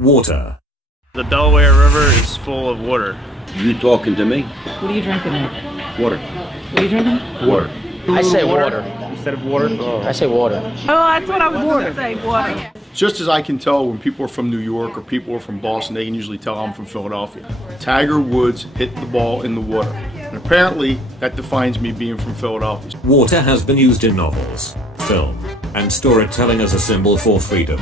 Water. The Delaware River is full of water. You talking to me? What are you drinking there? Water. What are you drinking? Water. I say water. Instead of water? Oh. I say water. Oh, I thought I was going to say water. Just as I can tell when people are from New York or people are from Boston, they can usually tell I'm from Philadelphia. Tiger Woods hit the ball in the water. And apparently, that defines me being from Philadelphia. Water has been used in novels, film, and storytelling as a symbol for freedom.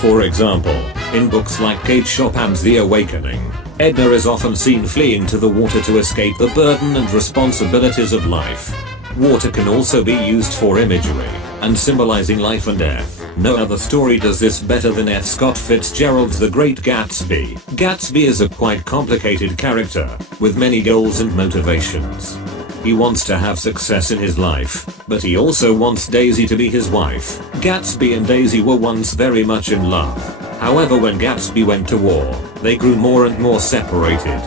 For example, in books like Kate Chopin's The Awakening, Edna is often seen fleeing to the water to escape the burden and responsibilities of life. Water can also be used for imagery and symbolizing life and death. No other story does this better than F. Scott Fitzgerald's The Great Gatsby. Gatsby is a quite complicated character, with many goals and motivations. He wants to have success in his life, but he also wants Daisy to be his wife. Gatsby and Daisy were once very much in love. However, when Gatsby went to war, they grew more and more separated.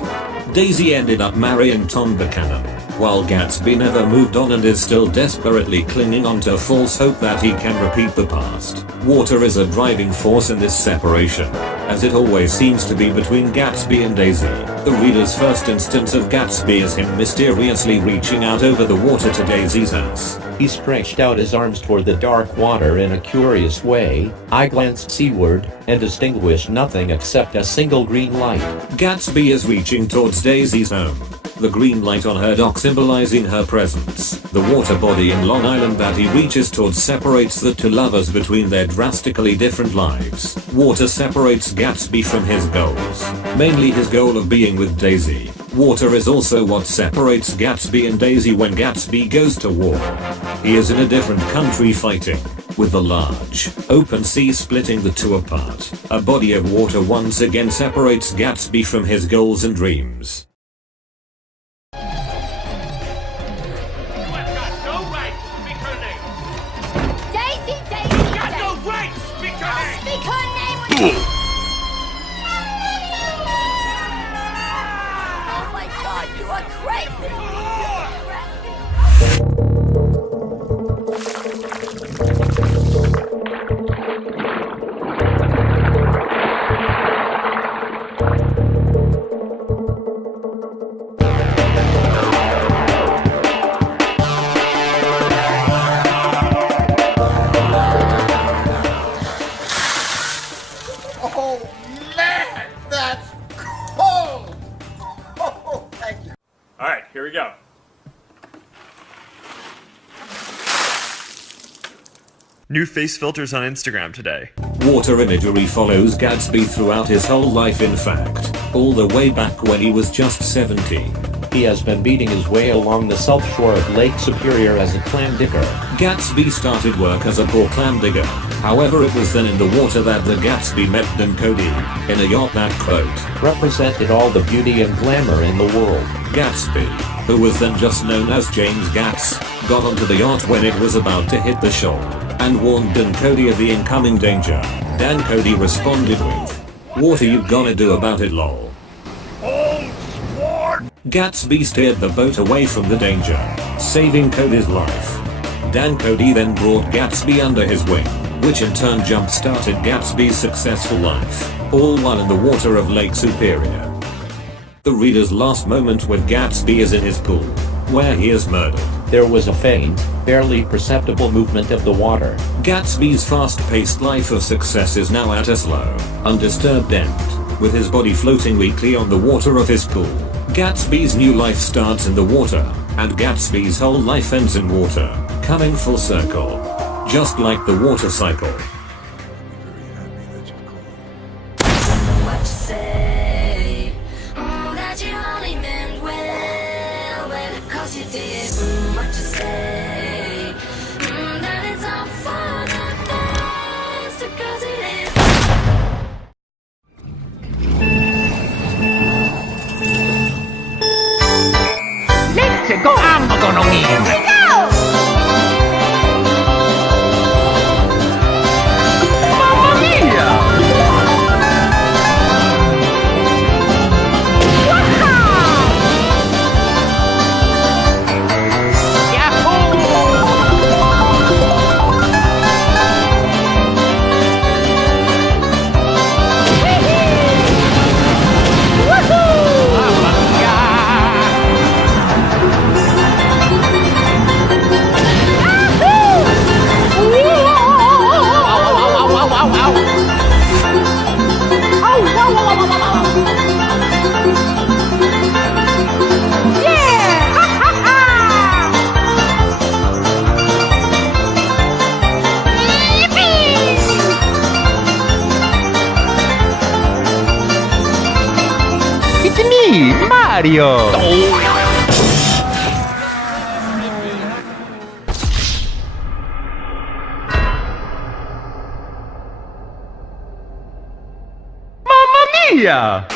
Daisy ended up marrying Tom Buchanan, while Gatsby never moved on and is still desperately clinging on to a false hope that he can repeat the past. Water is a driving force in this separation, as it always seems to be between Gatsby and Daisy. The reader's first instance of Gatsby is him mysteriously reaching out over the water to Daisy's house. He stretched out his arms toward the dark water in a curious way. I glanced seaward, and distinguished nothing except a single green light. Gatsby is reaching towards Daisy's home, the green light on her dock symbolizing her presence. The water body in Long Island that he reaches towards separates the two lovers between their drastically different lives. Water separates Gatsby from his goals, mainly his goal of being with Daisy. Water is also what separates Gatsby and Daisy when Gatsby goes to war. He is in a different country fighting, with the large, open sea splitting the two apart. A body of water once again separates Gatsby from his goals and dreams. Oh my God, you are crazy! Oh man, that's cold! Oh, thank you. Alright, here we go. New face filters on Instagram today. Water imagery follows Gatsby throughout his whole life, in fact, all the way back when he was just 17. He has been beating his way along the south shore of Lake Superior as a clam digger. Gatsby started work as a poor clam digger. However, it was then in the water that the Gatsby met Dan Cody, in a yacht that, quote, represented all the beauty and glamour in the world. Gatsby, who was then just known as James Gats, got onto the yacht when it was about to hit the shore, and warned Dan Cody of the incoming danger. Dan Cody responded with, "What are you gonna do about it, lol?" Gatsby steered the boat away from the danger, saving Cody's life. Dan Cody then brought Gatsby under his wing, which in turn jump-started Gatsby's successful life, all while in the water of Lake Superior. The reader's last moment with Gatsby is in his pool, where he is murdered. There was a faint, barely perceptible movement of the water. Gatsby's fast-paced life of success is now at a slow, undisturbed end, with his body floating weakly on the water of his pool. Gatsby's new life starts in the water, and Gatsby's whole life ends in water, coming full circle. Just like the water cycle. What you say? That you only meant well, 'cause you did. What you say? That it's all for the best, 'cause it is. Let's go, I'm gonna win. Woo-hoo! It's me, Mario! Mamma mia!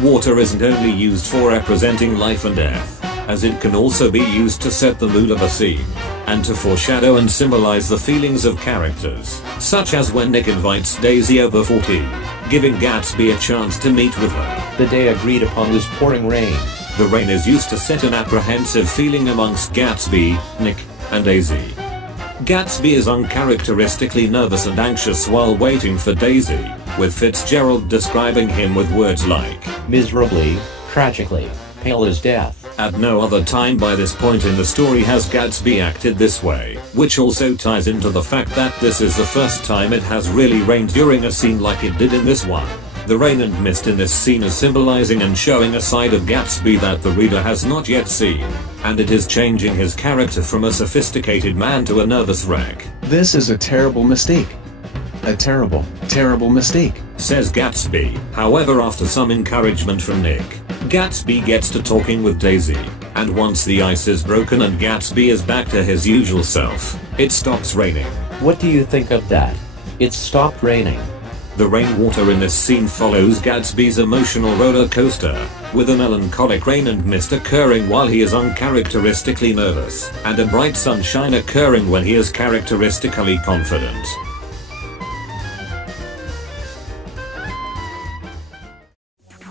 Water isn't only used for representing life and death, as it can also be used to set the mood of a scene, and to foreshadow and symbolize the feelings of characters, such as when Nick invites Daisy over for tea, giving Gatsby a chance to meet with her. The day agreed upon was pouring rain. The rain is used to set an apprehensive feeling amongst Gatsby, Nick, and Daisy. Gatsby is uncharacteristically nervous and anxious while waiting for Daisy, with Fitzgerald describing him with words like Miserably, tragically, pale as death. At no other time by this point in the story has Gatsby acted this way, which also ties into the fact that this is the first time it has really rained during a scene like it did in this one. The rain and mist in this scene is symbolizing and showing a side of Gatsby that the reader has not yet seen, and it is changing his character from a sophisticated man to a nervous wreck. This is a terrible mistake. A terrible, terrible mistake, says Gatsby. However, after some encouragement from Nick, Gatsby gets to talking with Daisy, and once the ice is broken and Gatsby is back to his usual self, it stops raining. What do you think of that? It stopped raining. The rainwater in this scene follows Gatsby's emotional roller coaster, with a melancholic rain and mist occurring while he is uncharacteristically nervous, and a bright sunshine occurring when he is characteristically confident.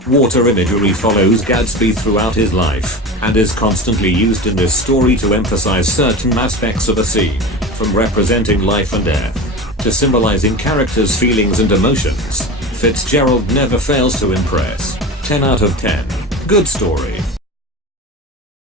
Water imagery follows Gatsby throughout his life, and is constantly used in this story to emphasize certain aspects of a scene, from representing life and death, to symbolizing characters' feelings and emotions. Fitzgerald never fails to impress. 10 out of 10. Good story.